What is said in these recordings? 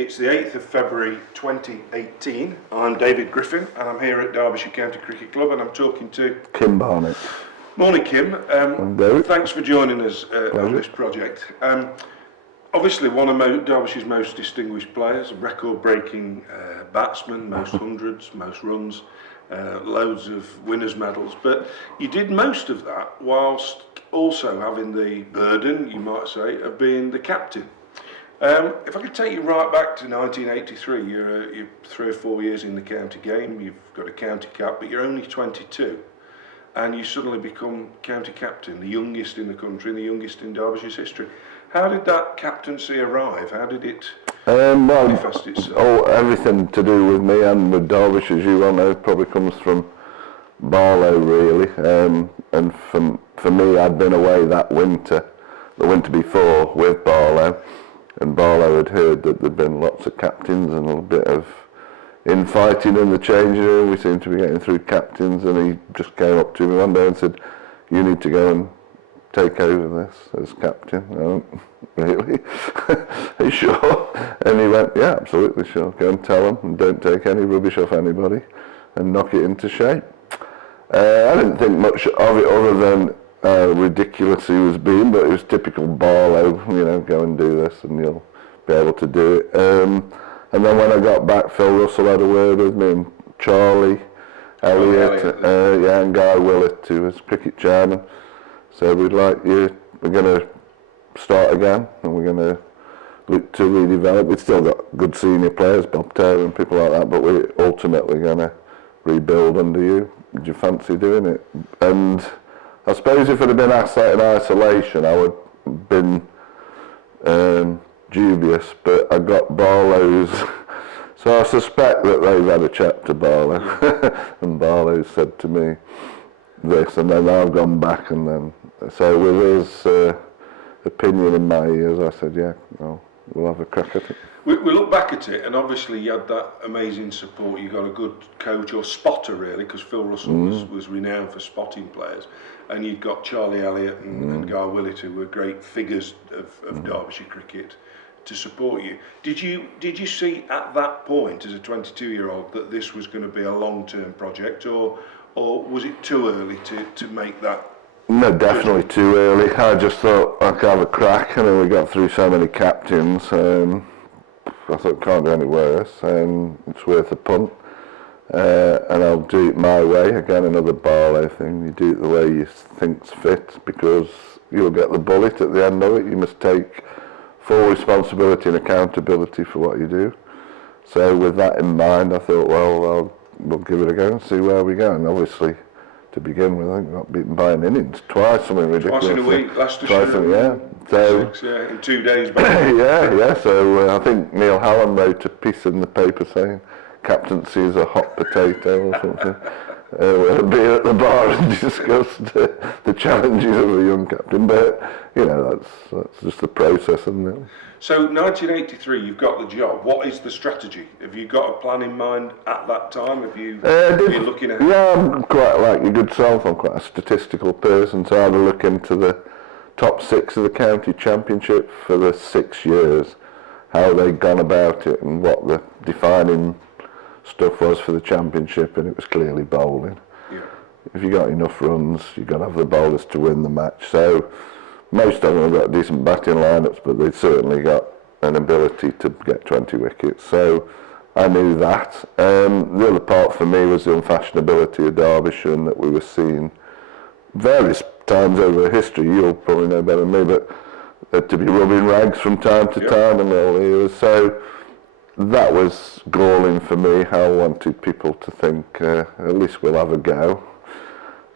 It's the 8th of February 2018. I'm David Griffin and I'm here at Derbyshire County Cricket Club and I'm talking to Kim Barnett. Morning, Kim. Thanks for joining us on this project. Obviously one of Derbyshire's most distinguished players, record-breaking batsman, most hundreds, most runs, loads of winners' medals, but you did most of that whilst also having the burden, you might say, of being the captain. If I could take you right back to 1983, you're 3 or 4 years in the county game, you've got a county cap, but you're only 22, and you suddenly become county captain, the youngest in the country and the youngest in Derbyshire's history. How did that captaincy arrive? How did it manifest itself? Everything to do with me and with Derbyshire, as you well know, probably comes from Barlow, really. And for me, I'd been away the winter before with Barlow. And Barlow had heard that there'd been lots of captains and a little bit of infighting in the changing room. We seemed to be getting through captains, and he just came up to me one day and said, "You need to go and take over this as captain." "Oh, really? Are you sure?" And he went, "Yeah, absolutely sure. Go and tell them, and don't take any rubbish off anybody, and knock it into shape." I didn't think much of it other than ridiculous he was being, but it was typical Barlow, go and do this and you'll be able to do it. And then when I got back, Phil Russell had a word with me, and Charlie Elliott, and Guy Willett, who was cricket chairman, said, "We'd like you, we're going to start again and we're going to look to redevelop. We've still got good senior players, Bob Taylor and people like that, but we're ultimately going to rebuild under you. Would you fancy doing it?" And I suppose if it had been asked that in isolation, I would have been dubious, but I got Barlow's, so I suspect that they've had a chat to Barlow, and Barlow said to me this, and then I've gone back, and then, so with his opinion in my ears, I said, "Yeah, well, we'll have a crack at it." We look back at it, and obviously you had that amazing support. You got a good coach or spotter, really, because Phil Russell was renowned for spotting players, and you've got Charlie Elliott and Guy Willett, who were great figures of Derbyshire cricket to support you. Did you see at that point, as a 22-year-old, that this was going to be a long-term project, or was it too early to make that? No, definitely too early. I just thought I could have a crack, and then we got through so many captains. I thought it can't do any worse, it's worth a punt, and I'll do it my way. Again, another Barlow thing, you do it the way you think's fit, because you'll get the bullet at the end of it. You must take full responsibility and accountability for what you do. So with that in mind, I thought, well, we'll give it a go and see where we go. And obviously, to begin with, I think we got beaten by an innings twice, something ridiculous. Twice in a week, Leicestershire. Yeah. So, in 2 days. yeah. So I think Neil Hallam wrote a piece in the paper saying captaincy is a hot potato or something. We'll be at the bar and discuss the challenges of a young captain, but that's just the process, isn't it? So 1983, you've got the job. What is the strategy? Have you got a plan in mind at that time? Are you looking at? Yeah, I'm quite like your good self. I'm quite a statistical person, so I had a look into the top 6 of the county championship for the 6 years, how they'd gone about it and what the defining stuff was for the championship, and it was clearly bowling. Yeah. If you got enough runs, you've got to have the bowlers to win the match. So most of them have got decent batting lineups, but they've certainly got an ability to get 20 wickets. So I knew that. The other part for me was the unfashionability of Derbyshire, and that we were seeing various times over history, you'll probably know better than me, but to be rubbing rags from time to time and all years. So that was galling for me, how I wanted people to think, at least we'll have a go.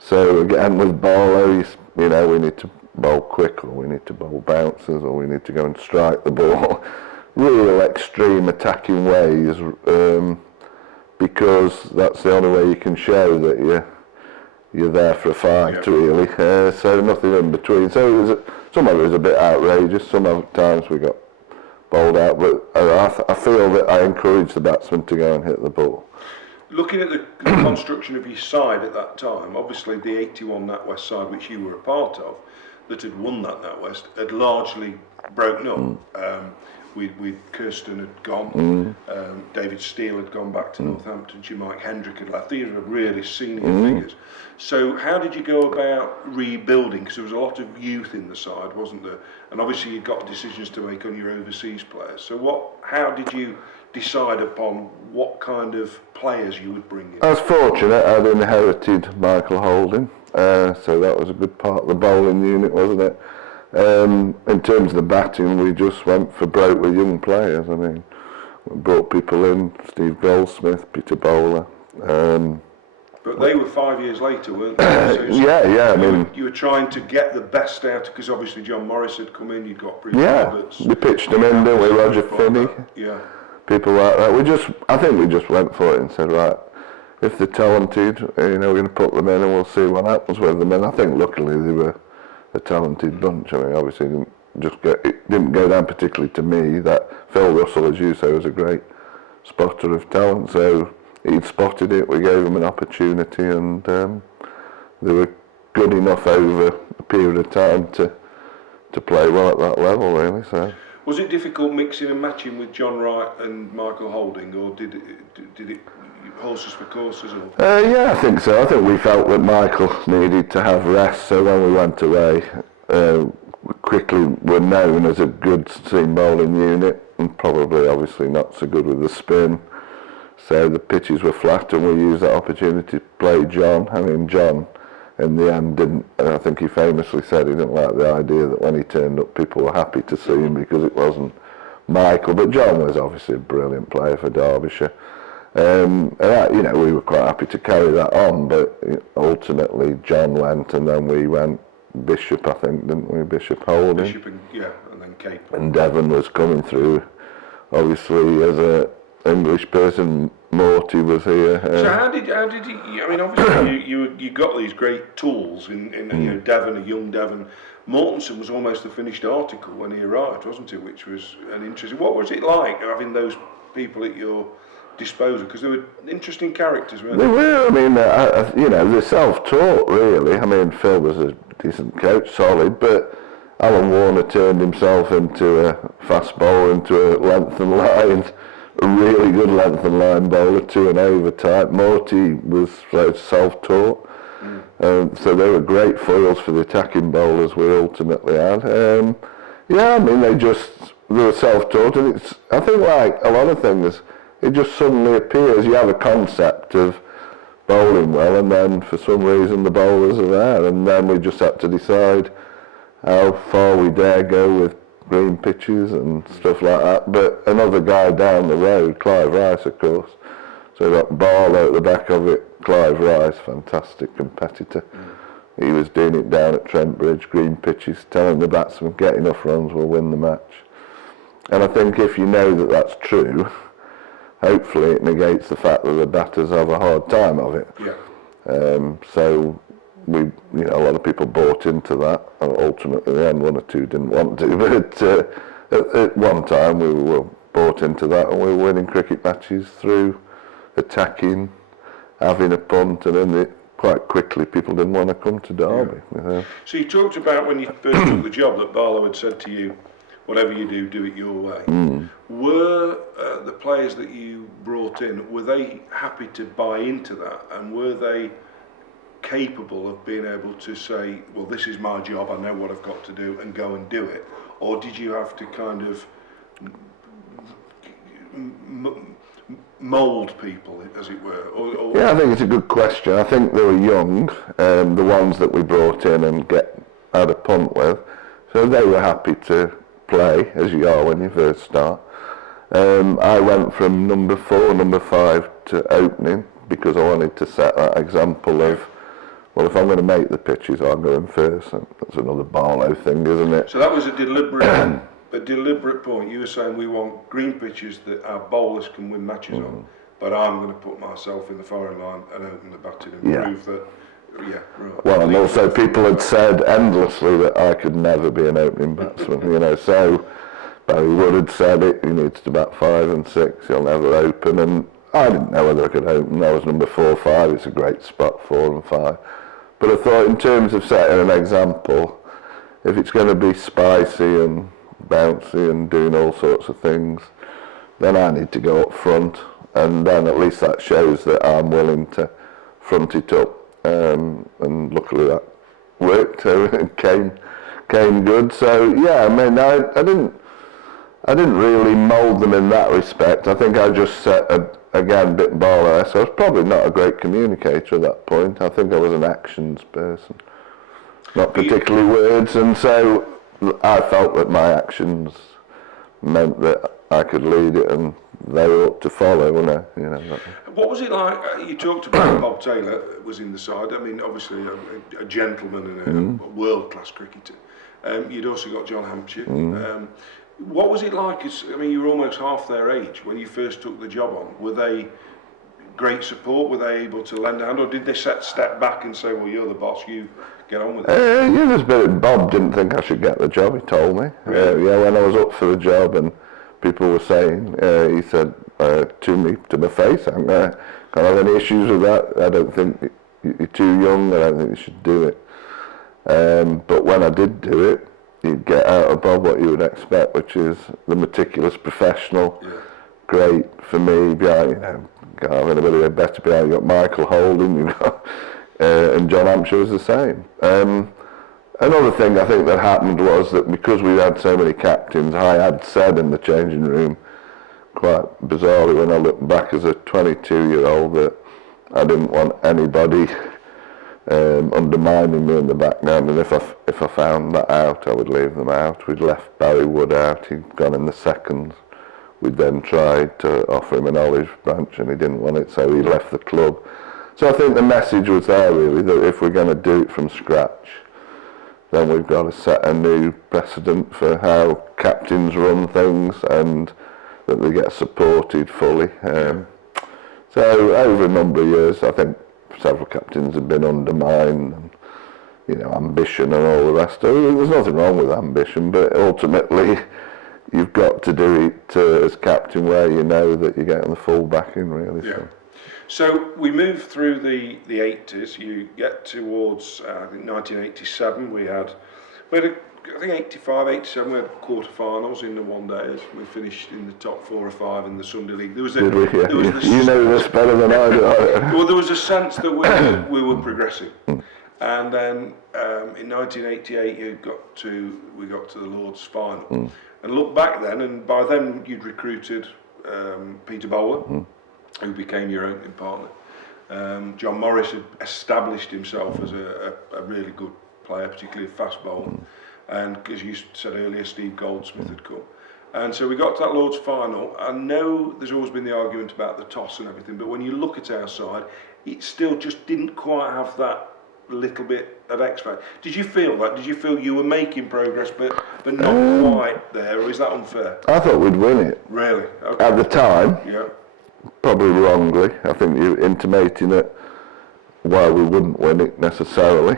So again, with Barlow, we need to bowl quick, or we need to bowl bouncers, or we need to go and strike the ball. Real extreme attacking ways, because that's the only way you can show that you're there for a fight, really. So nothing in between. So some of it was a bit outrageous. Some of the times we got bowled out, but I feel that I encouraged the batsmen to go and hit the ball. Looking at the construction of your side at that time, obviously the 81 NatWest side, which you were a part of, that had won that NatWest, had largely broken up. with Kirsten had gone, David Steele had gone back to Northampton, Mike Hendrick had left. These were really senior figures. So how did you go about rebuilding? Because there was a lot of youth in the side, wasn't there? And obviously you've got decisions to make on your overseas players. So how did you decide upon what kind of players you would bring in? I was fortunate. I'd inherited Michael Holding, so that was a good part of the bowling unit, wasn't it? In terms of the batting, we just went for broke with young players. I mean, we brought people in, Steve Goldsmith, Peter Bowler. But they were 5 years later, weren't they? So yeah. I mean, you were trying to get the best out, because obviously John Morris had come in. You'd got Bruce Roberts. We pitched them in, didn't we? Roger Finney. Yeah. People like that. I think we just went for it and said, right, if they're talented, we're going to put them in and we'll see what happens with them. And I think luckily they were a talented bunch. I mean, obviously it didn't go down particularly to me. That Phil Russell, as you say, was a great spotter of talent. So he'd spotted it. We gave him an opportunity, and they were good enough over a period of time to play well at that level, really. So. Was it difficult mixing and matching with John Wright and Michael Holding, or did it horses for courses? Or? Yeah, I think so. I think we felt that Michael needed to have rest, so when we went away, we quickly were known as a good seam bowling unit, and probably obviously not so good with the spin. So the pitches were flat, and we used that opportunity to play John. I mean, John, in the end, didn't. I think he famously said he didn't like the idea that when he turned up, people were happy to see him because it wasn't Michael. But John was obviously a brilliant player for Derbyshire. And we were quite happy to carry that on. But ultimately, John went, and then we went Bishop, I think, didn't we? Bishop Holding. Bishop, and then Cape. And Devon was coming through, obviously, as a English person. Morty was here. So how did you? I mean, obviously you got these great tools in Devon, a young Devon. Mortensen was almost a finished article when he arrived, wasn't it? Which was an interesting. What was it like having those people at your disposal? Because they were interesting characters, weren't they? They were. I mean, they're self-taught, really. I mean, Phil was a decent coach, solid, but Alan Warner turned himself into a fast bowler, into a length and line. A really good length and line bowler, 2 and over type. Morty was self-taught, so they were great foils for the attacking bowlers we ultimately had. I mean, they were self-taught, and I think like a lot of things, it just suddenly appears. You have a concept of bowling well, and then for some reason the bowlers are there, and then we just had to decide how far we dare go with green pitches and stuff like that. But another guy down the road, Clive Rice, of course. So we got Barlow at the back of it. Clive Rice, fantastic competitor. He was doing it down at Trent Bridge, green pitches, telling the batsman, get enough runs, we'll win the match. And I think if you know that that's true, hopefully it negates the fact that the batters have a hard time of it. Yeah. So we, a lot of people bought into that. Ultimately, in the end, 1 or 2 didn't want to, but at one time we were bought into that, and we were winning cricket matches through attacking, having a punt, and then quite quickly people didn't want to come to Derby. Yeah. So you talked about when you first took the job that Barlow had said to you, whatever you do it your way. Were the players that you brought in, were they happy to buy into that, and were they capable of being able to say, well, this is my job, I know what I've got to do, and go and do it? Or did you have to kind of mould people, as it were? Yeah, I think it's a good question. I think they were young, the ones that we brought in and had a punt with, so they were happy to play, as you are when you first start. I went from number 4, number 5 to opening, because I wanted to set that example of, well, if I'm going to make the pitches, I'll go in first. That's another Barlow thing, isn't it? So that was a deliberate point. You were saying we want green pitches that our bowlers can win matches on, but I'm going to put myself in the firing line and open the batting and prove that. Yeah, right. Well, and also people had said endlessly that I could never be an opening batsman. So Barry Wood had said it. He needs to bat 5 and 6. He'll never open, and I didn't know whether I could open. I was number 4, 5. It's a great spot, 4 and 5. But I thought, in terms of setting an example, if it's going to be spicy and bouncy and doing all sorts of things, then I need to go up front, and then at least that shows that I'm willing to front it up. And luckily that worked. It came good. So yeah, I mean, I didn't really mould them in that respect. I think I just set again bit baller. So I was probably not a great communicator at that point. I think I was an actions person, not particularly words, and so I felt that my actions meant that I could lead it and they ought to follow, you know. What was it like? You talked about Bob Taylor was in the side. I mean, obviously a gentleman and a world-class cricketer. You'd also got John Hampshire. What was it like? I mean, you were almost half their age when you first took the job on. Were they great support? Were they able to lend a hand, or did they step back and say, "Well, you're the boss, you get on with it"? Yeah, there's a bit. Bob didn't think I should get the job. He told me. Really? Yeah, when I was up for the job and people were saying, he said to my face, "I'm can't have any issues with that. I don't think you're too young. I don't think you should do it." But when I did do it, you'd get out of Bob what you would expect, which is the meticulous professional. Yeah. Great for me. Behind, you know, can't have anybody better behind. You've got Michael Holding, you've got, and John Hampshire was the same. Another thing I think that happened was that because we had so many captains, I had said in the changing room, quite bizarrely when I look back as a 22-year-old, that I didn't want anybody undermining me in the background, and if I found that out, I would leave them out. We'd left Barry Wood out, he'd gone in the seconds. We'd then tried to offer him an olive branch and he didn't want it, so he left the club. So I think the message was there really, that if we're going to do it from scratch, then we've got to set a new precedent for how captains run things and that they get supported fully. So over a number of years, I think several captains have been undermined, and, you know, ambition and all the rest of it. There's nothing wrong with ambition, but ultimately you've got to do it as captain where you know that you're getting the full backing, really. Yeah. So we move through the 80s, you get towards, I think 1987, we had I think 85, 87, we had quarter-finals in the one-days. We finished in the top 4 or 5 in the Sunday League. There was you know this better than I do. Well, there was a sense that we were progressing. And then in 1988, we got to the Lord's final. And look back then, and by then you'd recruited Peter Bowler, who became your opening partner. John Morris had established himself as a really good player, particularly a fast bowler. And as you said earlier, Steve Goldsmith had come. And so we got to that Lord's final. I know there's always been the argument about the toss and everything, but when you look at our side, it still just didn't quite have that little bit of X factor. Did you feel that? Did you feel you were making progress but not quite there, or is that unfair? I thought we'd win it. Really? Okay. At the time, yeah. Probably wrongly. I think you're intimating that why we wouldn't win it necessarily.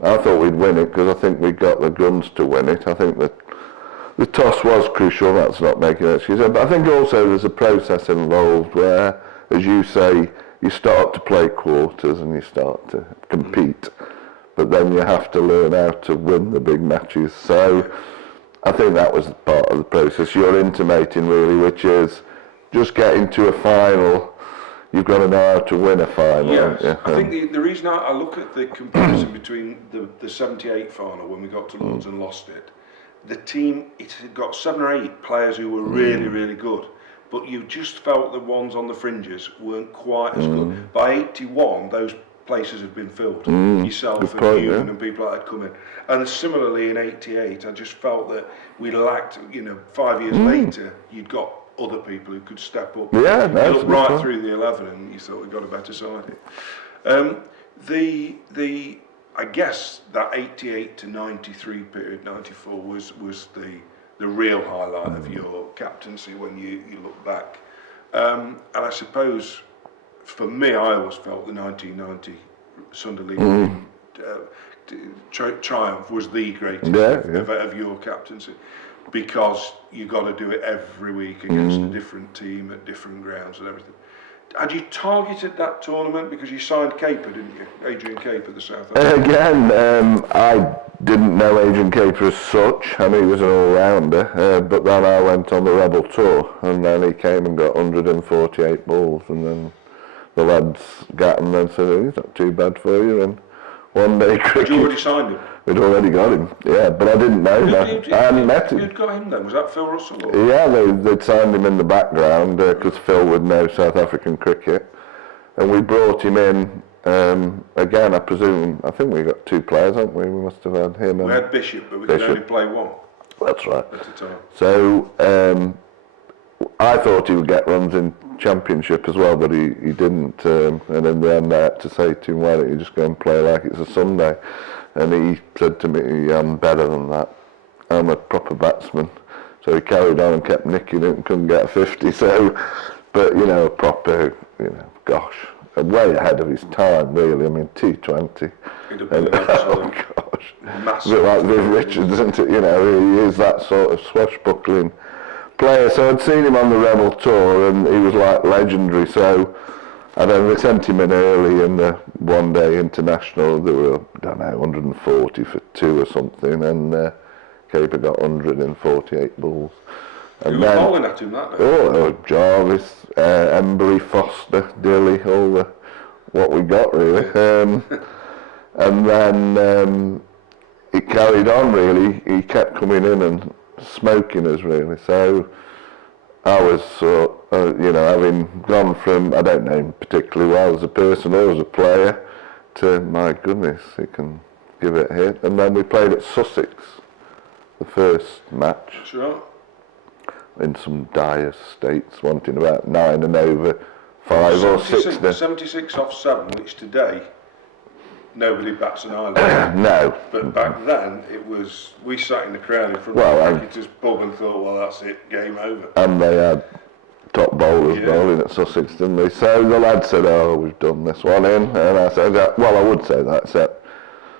I thought we'd win it because I think we got the guns to win it. I think that the toss was crucial, that's not making an excuse. But I think also there's a process involved where, as you say, you start to play quarters and you start to compete, but then you have to learn how to win the big matches. So I think that was part of the process you're intimating really, which is just getting to a final. You've got to know how to win a final. Yes, I think the reason I look at the comparison between the 78 final when we got to Lords and lost it, the team, it had got 7 or 8 players who were really, really good, but you just felt the ones on the fringes weren't quite as good. By 81, those places had been filled. Yourself and Newman and people like that had come in. And similarly in 88, I just felt that we lacked, 5 years later, you'd got other people who could step up. Yeah, you looked right through the 11 and you thought we got a better side. I guess that 88 to 93 period, 94 was the real highlight of your captaincy when you look back. And I suppose for me, I always felt the 1990 Sunday League triumph was the greatest of your captaincy, because you got to do it every week against a different team at different grounds and everything. had you targeted that tournament because you signed Caper, didn't you? Adrian Caper, the South African. Again, I didn't know Adrian Caper as such. I mean, he was an all-rounder, but then I went on the Rebel Tour, and then he came and got 148 balls, and then the lads got him and said, he's not too bad for you, and one day cricket... Had you already signed him? We'd already got him, yeah, but I didn't know that. I hadn't met him. Who'd got him then? Was that Phil Russell? Or? Yeah, they'd signed him in the background because Phil would know South African cricket, and we brought him in. Again, I think we got 2 players, haven't we? We must have had him. We had Bishop, but we could only play one. That's right. At the time. So I thought he would get runs in Championship as well, but he didn't. And in the end, I had to say to him, "Why don't you just go and play like it's a Sunday?" And he said to me, "I'm better than that. I'm a proper batsman." So he carried on and kept nicking it and couldn't get a 50. So, but a proper, gosh. Way ahead of his time, really. I mean, T20. Oh gosh, massive. A bit like Viv Richards, isn't it? He is that sort of swashbuckling player. So I'd seen him on the Rebel Tour, and he was like legendary. So I then they sent him in early in the one-day international. There were, I don't know, 140 for 2 or something, and Caper got 148 balls. And you were bowling at him that day? Oh, Jarvis, Embry, Foster, Dilly, all what we got really. And then it carried on really. He kept coming in and smoking us really. So I was, having gone from, I don't know him particularly well as a person or as a player, to my goodness, he can give it a hit. And then we played at Sussex, the first match. Sure. In some dire states, wanting about 9 and over 5 or 6. 76 off 7, which today nobody bats an eyelid. No. But back then it was, we sat in the crowd in front of the cricketers' pub and thought, well, that's it, game over. And they had top bowlers bowling at Sussex, didn't they? So the lad said, "Oh, we've done this one in," and I said, "Well, I would say that, except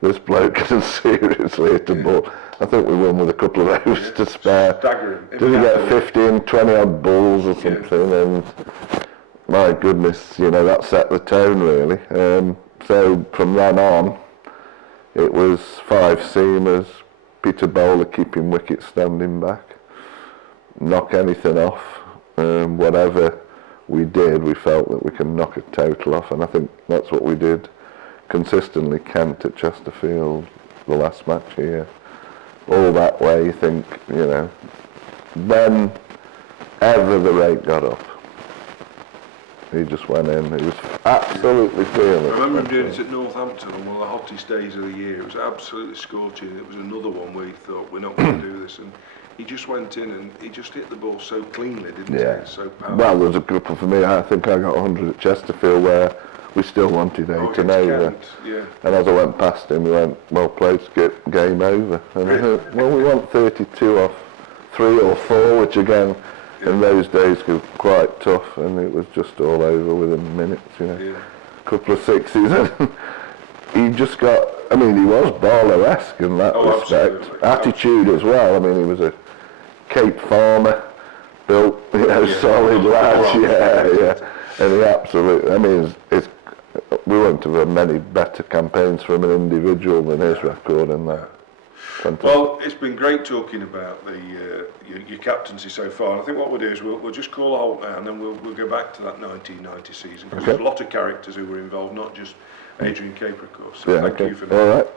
this bloke can seriously hit a ball." I think we won with a couple of overs to spare. Staggering. Did he get 15, 20 odd balls or something? And my goodness, that set the tone really. So from then on, it was 5 seamers, Peter Bowler keeping wicket standing back, knock anything off. Whatever we did, we felt that we could knock a total off, and I think that's what we did consistently. Kent at Chesterfield, the last match here. All that way, you think, when ever the rate got up, he just went in. He was absolutely fearless. I remember him doing it at Northampton on one of the hottest days of the year. It was absolutely scorching. It was another one where he thought, we're not going to do this. And he just went in and he just hit the ball so cleanly, didn't he? So powerful. Well, there was a couple for me. I think I got 100 at Chesterfield where we still wanted 8 and over. And as I went past him, he went, "Well played, Skip, game over." And I thought, well, we want 32 off 3 or 4, which again, in those days was quite tough, and it was just all over within minutes, A couple of 6s, and he just got, he was Barlow-esque in that respect. Absolutely. Attitude as well. He was a Cape farmer, built, solid lad, And he absolutely, we wouldn't have had many better campaigns from an individual than his record in that. Fantastic. Well, it's been great talking about your captaincy so far. And I think what we'll do is we'll just call a halt now, and then we'll go back to that 1990 season, because there's a lot of characters who were involved, not just Adrian Caper, of course. So thank you for that. All right.